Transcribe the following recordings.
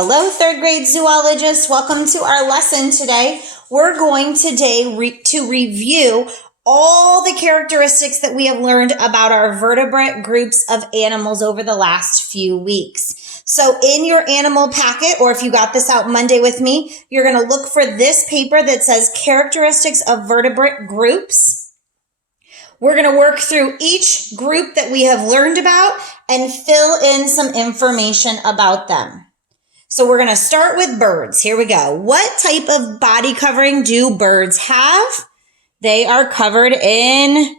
Hello, third grade zoologists. Welcome to our lesson today. We're going today to review all the characteristics that we have learned about our vertebrate groups of animals over the last few weeks. So in your animal packet, or if you got this out Monday with me, you're going to look for this paper that says characteristics of vertebrate groups. We're going to work through each group that we have learned about and fill in some information about them. So we're going to start with birds. Here we go. What type of body covering do birds have? They are covered in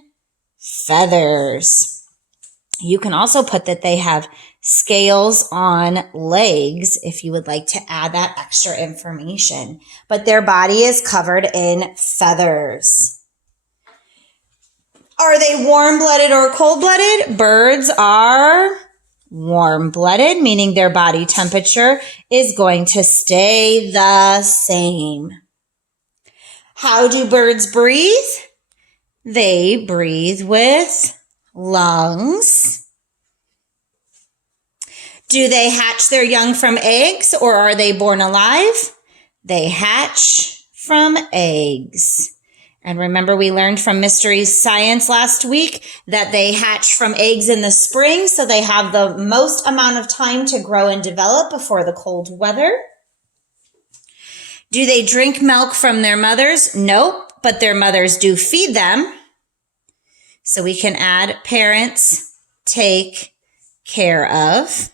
feathers. You can also put that they have scales on legs if you would like to add that extra information. But their body is covered in feathers. Are they warm-blooded or cold-blooded? Birds are warm-blooded, meaning their body temperature is going to stay the same. How do birds breathe? They breathe with lungs. Do they hatch their young from eggs, or are they born alive? They hatch from eggs. And remember, we learned from Mystery Science last week that they hatch from eggs in the spring, so they have the most amount of time to grow and develop before the cold weather. Do they drink milk from their mothers? Nope, but their mothers do feed them. So we can add parents take care of.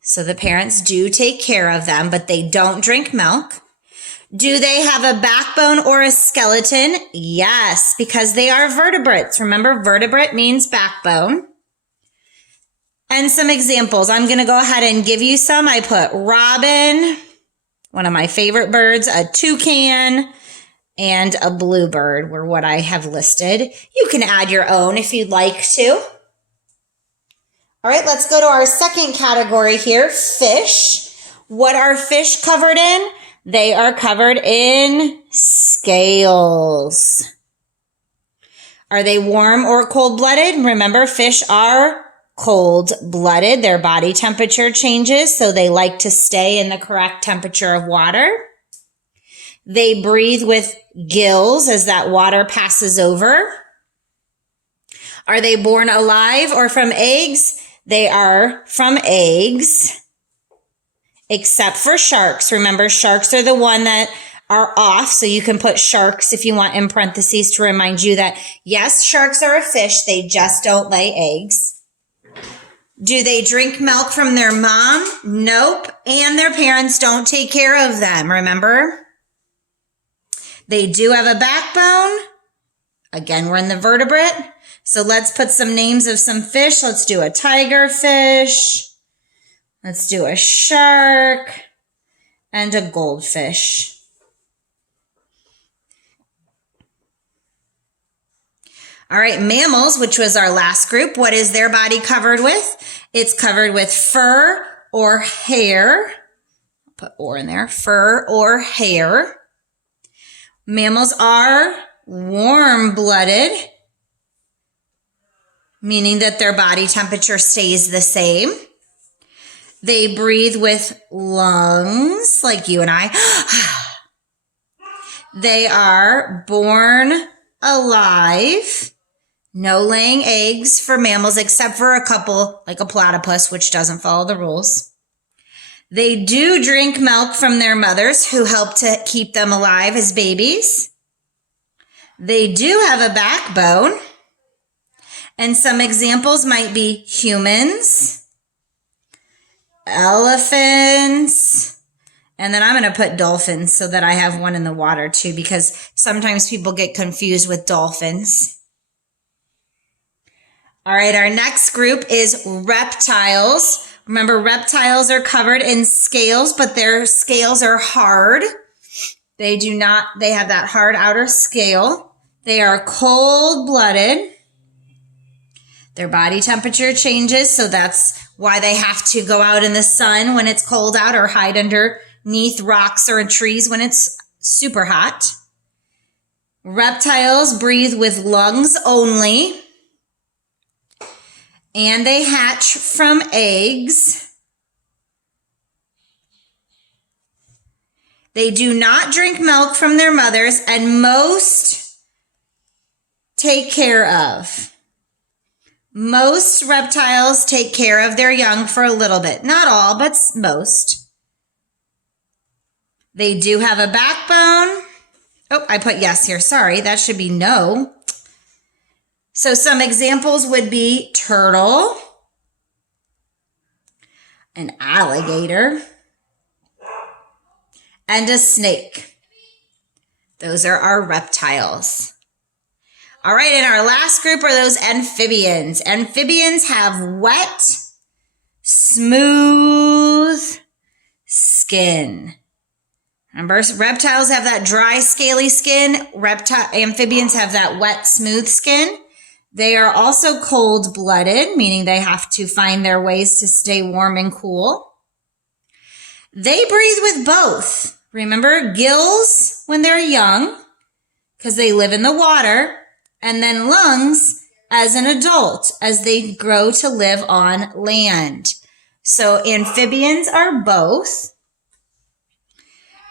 So the parents do take care of them, but they don't drink milk. Do they have a backbone or a skeleton? Yes, because they are vertebrates. Remember, vertebrate means backbone. And some examples. I'm going to go ahead and give you some. I put robin, one of my favorite birds, a toucan, and a bluebird were what I have listed. You can add your own if you'd like to. All right, let's go to our second category here, fish. What are fish covered in? They are covered in scales. Are they warm or cold-blooded? Remember, fish are cold-blooded. Their body temperature changes, so they like to stay in the correct temperature of water. They breathe with gills as that water passes over. Are they born alive or from eggs? They are from eggs. Except for sharks. Remember, sharks are the one that are off. So you can put sharks if you want in parentheses to remind you that, yes, sharks are a fish. They just don't lay eggs. Do they drink milk from their mom? Nope. And their parents don't take care of them. Remember? They do have a backbone. Again, we're in the vertebrate. So let's put some names of some fish. Let's do a tigerfish. Let's do a shark and a goldfish. All right, mammals, which was our last group. What is their body covered with? It's covered with fur or hair. I'll put or in there, fur or hair. Mammals are warm-blooded, meaning that their body temperature stays the same. They breathe with lungs, like you and I. They are born alive. No laying eggs for mammals, except for a couple, like a platypus, which doesn't follow the rules. They do drink milk from their mothers, who help to keep them alive as babies. They do have a backbone. And some examples might be humans, elephants, and then I'm going to put dolphins so that I have one in the water too, because sometimes people get confused with dolphins. All right, our next group is reptiles. Remember, reptiles are covered in scales, but their scales are hard. They have that hard outer scale. They are cold-blooded. Their body temperature changes, so that's why they have to go out in the sun when it's cold out or hide underneath rocks or trees when it's super hot. Reptiles breathe with lungs only. And they hatch from eggs. They do not drink milk from their mothers, and most take care of. Most reptiles take care of their young for a little bit. Not all, but most. They do have a backbone. Oh, I put yes here. Sorry, that should be no. So some examples would be turtle, an alligator, and a snake. Those are our reptiles. All right, and our last group are those amphibians. Amphibians have wet, smooth skin. Remember, reptiles have that dry, scaly skin. Amphibians have that wet, smooth skin. They are also cold-blooded, meaning they have to find their ways to stay warm and cool. They breathe with both. Remember, gills when they're young, because they live in the water, and then lungs as an adult, as they grow to live on land. So amphibians are both.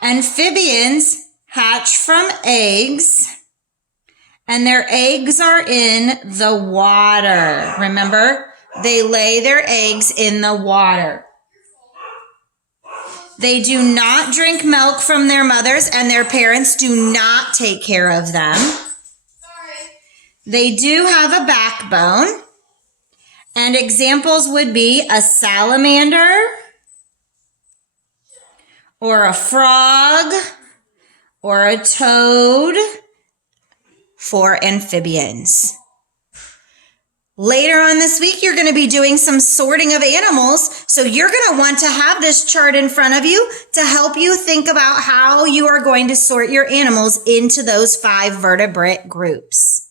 Amphibians hatch from eggs, and their eggs are in the water. Remember, they lay their eggs in the water. They do not drink milk from their mothers, and their parents do not take care of them. They do have a backbone, and examples would be a salamander, or a frog, or a toad for amphibians. Later on this week, you're going to be doing some sorting of animals, so you're going to want to have this chart in front of you to help you think about how you are going to sort your animals into those 5 vertebrate groups.